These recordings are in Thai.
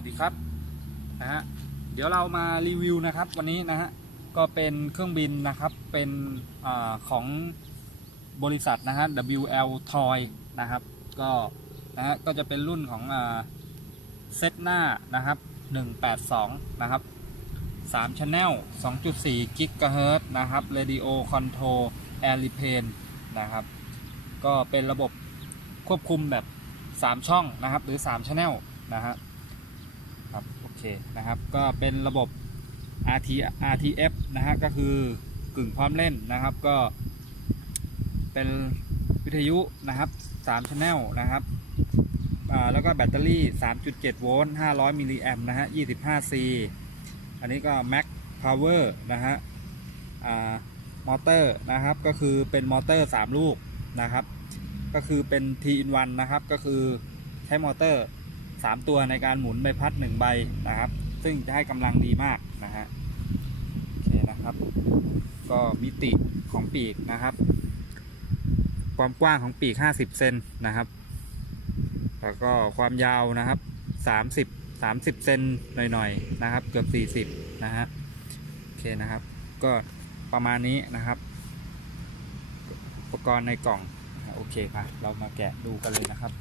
วัสดีครับนะฮะเดี๋ยวเรามารีวิวนะครับวันนี้นะฮะก็เป็นเครื่องบินนะครับเป็นอของบริษัทนะฮะ WL Toy นะครับก็นะฮะก็จะเป็นรุ่นของเซตหน้านะครับ 182 นะครับ3 Channel 2.4 GHz นะครับ Radio Control Air r e p a n นะครับ ก็เป็นระบบควบคุมแบบ 3 ช่องนะครับ หรือ 3 Channel นะฮะครับ เคนะครับ ก็เป็นระบบ RT RTF นะฮะก็คือกึ่งพร้อมเล่นนะครับ ก็เป็นวิทยุนะครับ3 Channel นะครับแล้วก็แบตเตอรี่ 3.7 โวลต์ 500 มิลลิแอมนะฮะ 25C อันนี้ก็ Max Power นะฮะมอเตอร์นะครับ ก็คือเป็นมอเตอร์ 3 ลูกนะครับ ก็คือเป็น T in 1นะครับ ก็คือใช้มอเตอร์ 3 ตัวในการหมุนใบพัด 1 ใบนะครับ ซึ่งจะให้กำลังดีมากนะฮะโอเคนะครับ ก็มิติของปีกนะครับ ความกว้างของปีก 50 เซนนะครับ แล้วก็ความยาวนะครับ 30 30 เซนหน่อยๆนะครับ เกือบ40นะฮะโอเคนะครับ ก็ประมาณนี้นะครับอุปกรณ์ในกล่องโอเคค่ะเรามาแกะดูกันเลยนะครับ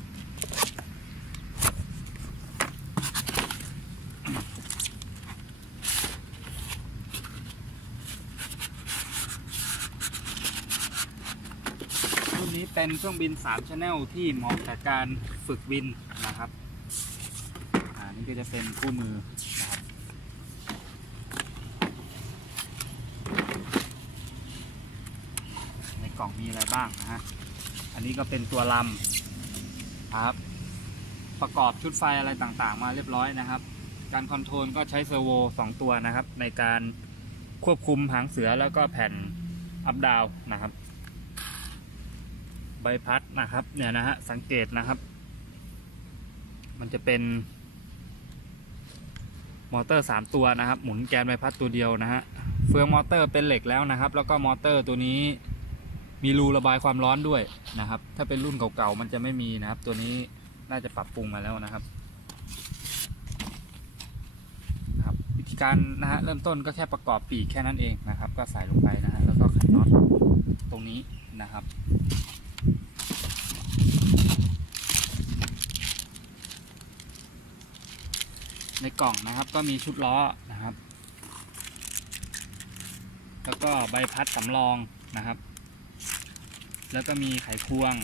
เป็นเครื่องบิน3 Channel ที่เหมาะกับการฝึกบินนะครับอ่านี่ก็จะเป็นคู่มือนะครับในกล่องมีอะไรบ้างนะฮะอันนี้ก็เป็นตัวลำครับ ประกอบชุดไฟอะไรต่างๆ มาเรียบร้อยนะครับ การคอนโทรลก็ใช้เซอร์โว2ตัวนะครับ ในการควบคุมหางเสือแล้วก็แผ่นอัพดาวนะครับ ใบพัดนะครับเนี่ยนะฮะสังเกตนะครับ มันจะเป็นมอเตอร์ 3 ตัวนะครับ หมุนแกนใบพัดตัวเดียวนะฮะเฟืองมอเตอร์เป็นเหล็กแล้วนะครับ แล้วก็มอเตอร์ตัวนี้มีรูระบายความร้อนด้วยนะครับ ถ้าเป็นรุ่นเก่าๆมันจะไม่มีนะครับ ตัวนี้น่าจะปรับปรุงมาแล้วนะครับครับวิธีการนะฮะเริ่มต้นก็แค่ประกอบปีกแค่นั้นเองนะครับ ก็ใส่ลงไปนะฮะแล้วก็ขันน็อตตรงนี้นะครับ ในกล่องนะครับก็มีชุดล้อนะครับ แล้วก็ใบพัดสำรองนะครับ แล้วก็มีไขควง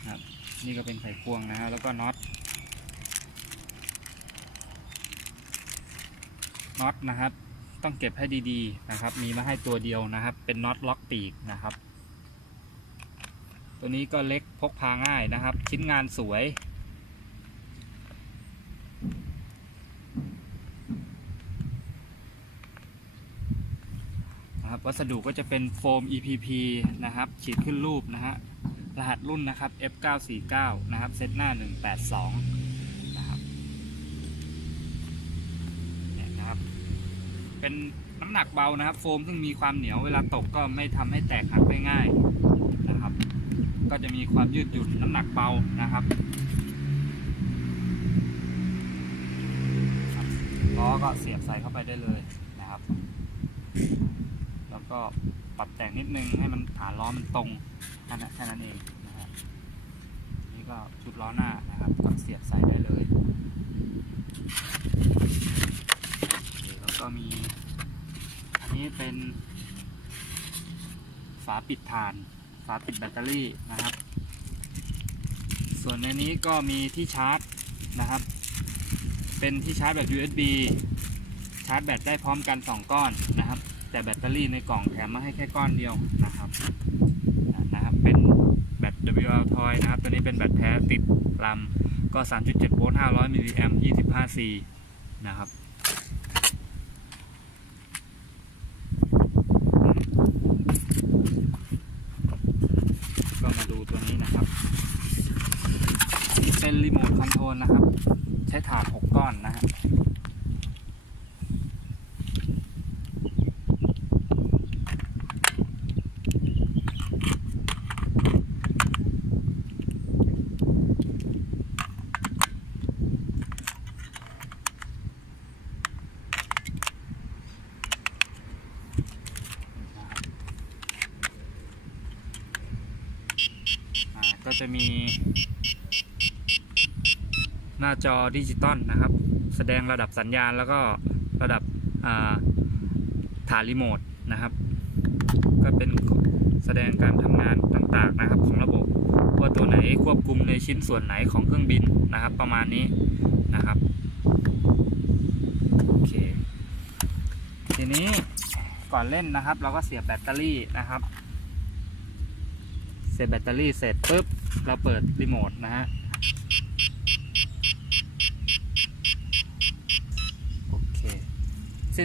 นะครับนี่ก็เป็นไขควงนะฮะแล้วก็น็อตน็อตนะครับ ต้องเก็บให้ดีๆนะครับ มีมาให้ตัวเดียวนะครับ เป็นน็อตล็อกปีกนะครับ ตัวนี้ก็เล็กพกพาง่ายนะครับ ชิ้นงานสวย นะครับวัสดุก็จะเป็นโฟม EPP นะครับขีดขึ้นรูปนะฮะรหัสรุ่นนะครับ F949 นะครับ เซตหน้า 182 นะครับเนี่ยนะครับ เป็นน้ำหนักเบานะครับ โฟมซึ่งมีความเหนียวเวลาตกก็ไม่ทำให้แตกหักได้ง่ายนะครับ ก็จะมีความยืดหยุ่นน้ำหนักเบานะครับล้อก็เสียบใส่เข้าไปได้เลยนะครับ แล้วก็ปรับแต่งนิดนึงให้มันฐานล้อมันตรงแค่นั้นแค่นั้นเองนะครับนี่ก็ชุดล้อหน้านะครับก็เสียบใส่ได้เลย แล้วก็มี นี้เป็นฝาปิดฐาน ฝาปิดแบตเตอรี่นะครับ ส่วนในนี้ก็มีที่ชาร์จนะครับ เป็นที่ชาร์จแบบ USB ชาร์จแบตได้พร้อมกัน 2 ก้อนนะครับ แต่แบตเตอรี่ในกล่องแถมมาให้แค่ก้อนเดียวนะครับนะครับเป็นแบต WL Toy นะครับ ตัวนี้เป็นแบตแท้ติดลำก็ 3.7 โวลต์ 500 มิลลิแอม 25C นะครับ เป็นรีโมทคอนโทรลนะครับ ใช้ถาดหกก้อนนะฮะก็จะมี หน้าจอดิจิตอลนะครับ แสดงระดับสัญญาณแล้วก็ระดับาฐานรีโมทนะครับ ก็เป็นแสดงการทำงานต่างๆนะครับของระบบว่าตัวไหนควบคุมในชิ้นส่วนไหนของเครื่องบินนะครับ ประมาณนี้นะครับโอเคทีนี้ก่อนเล่นนะครับ เราก็เสียบแบตเตอรี่นะครับ เสียบแบตเตอรี่เสร็จปุ๊บเราเปิดรีโมทนะฮะ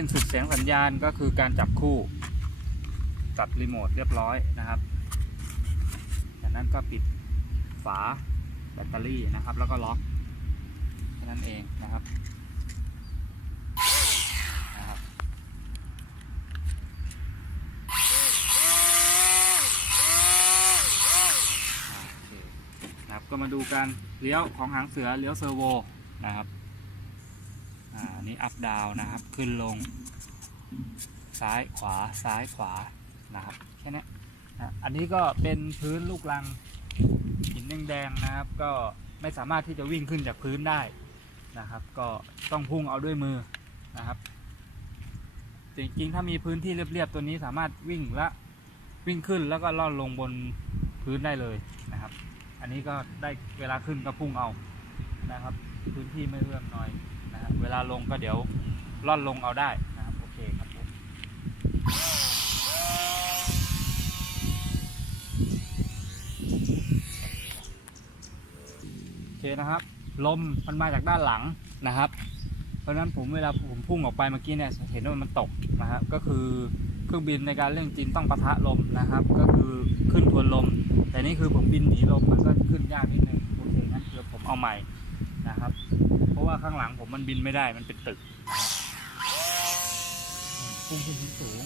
สิ้นสุดเสียงสัญญาณก็คือการจับคู่กับรีโมทเรียบร้อยนะครับจากนั้นก็ปิดฝาแบตเตอรี่นะครับ แล้วก็ล็อกแค่นั้นเองนะครับนะครับก็มาดูการเลี้ยวของหางเสือเลี้ยวเซอร์โวนะครับ นี้อัพดาวนะครับ ขึ้นลง ซ้ายขวาซ้ายขวานะครับแค่นี้นะอันนี้ก็เป็นพื้นลูกลังหินแดงๆนะครับ ก็ไม่สามารถที่จะวิ่งขึ้นจากพื้นได้นะครับ ก็ต้องพุ่งเอาด้วยมือนะครับ จริงๆถ้ามีพื้นที่เรียบๆตัวนี้สามารถวิ่งและวิ่งขึ้นแล้วก็ล่อนลงบนพื้นได้เลยนะครับ อันนี้ก็ได้เวลาขึ้นก็พุ่งเอานะครับ พื้นที่ไม่เอื้อมหน่อย นะครับเวลาลงก็เดี๋ยวล่อนลงเอาได้นะครับโอเคครับผมโอเคนะครับ ลมมันมาจากด้านหลังนะครับ เพราะฉะนั้นผมเวลาผมพุ่งออกไปเมื่อกี้เนี่ยเห็นว่ามันตกนะครับก็คือเครื่องบินในการเรื่องจริงต้องปะทะลมนะครับ ก็คือขึ้นทวนลม แต่นี่คือผมบินหนีลมมันก็ขึ้นยากนิดนึงโอเคงั้นเดี๋ยวผมเอาใหม่ นะครับ เพราะว่าข้างหลังผมมันบินไม่ได้มันเป็นตึกนะครับพุ่งขึ้นสูง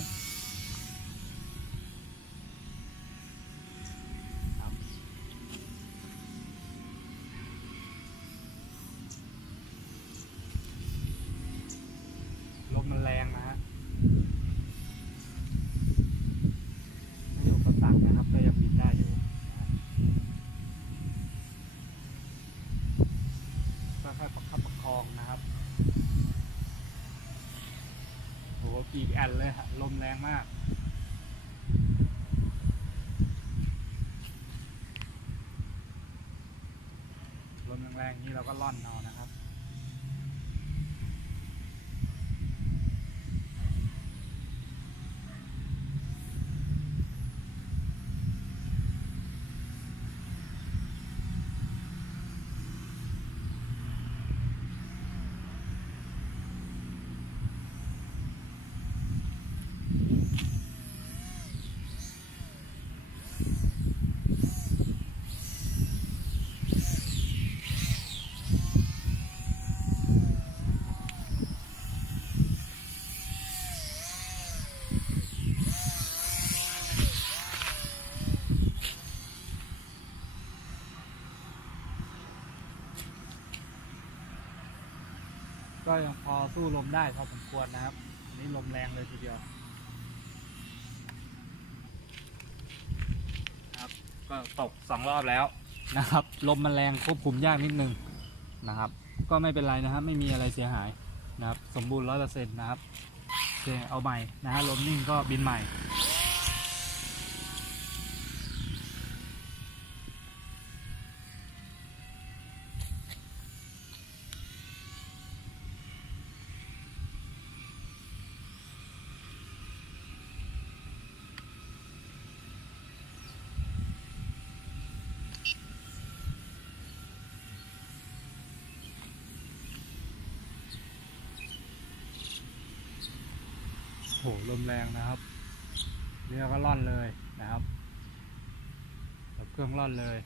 อีกแอนเลยฮะลมแรงมาก ลมแรงๆนี้เราก็ล่อนนอน ก็ยังพอสู้ลมได้พอสมควรนะครับอันนี้ลมแรงเลยทีเดียวครับ ก็ตกสองรอบแล้วนะครับ ลมมันแรงควบคุมยากนิดนึงนะครับ ก็ไม่เป็นไรนะครับ ไม่มีอะไรเสียหายนะครับ สมบูรณ์ร้อยเปอร์เซ็นต์นะครับโอเคเอาใหม่นะฮะลมนิ่งก็บินใหม่ โหลมแรงนะครับเรือก็ล่อนเลยนะครับดับเครื่องล่อนเลย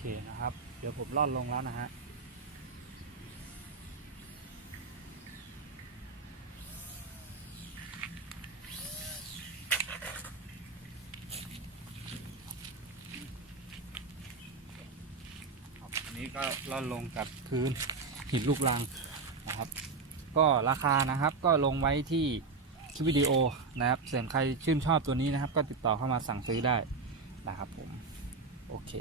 เคนะครับ เดี๋ยวผมล่อนลงแล้วนะฮะอันนี้ก็ล่อนลงกับพื้นหินลูกรังนะครับ ก็ราคานะครับก็ลงไว้ที่คลิปวิดีโอนะครับเส่วนใครชื่นชอบตัวนี้นะครับ ก็ติดต่อเข้ามาสั่งซื้อได้นะครับผม โอเค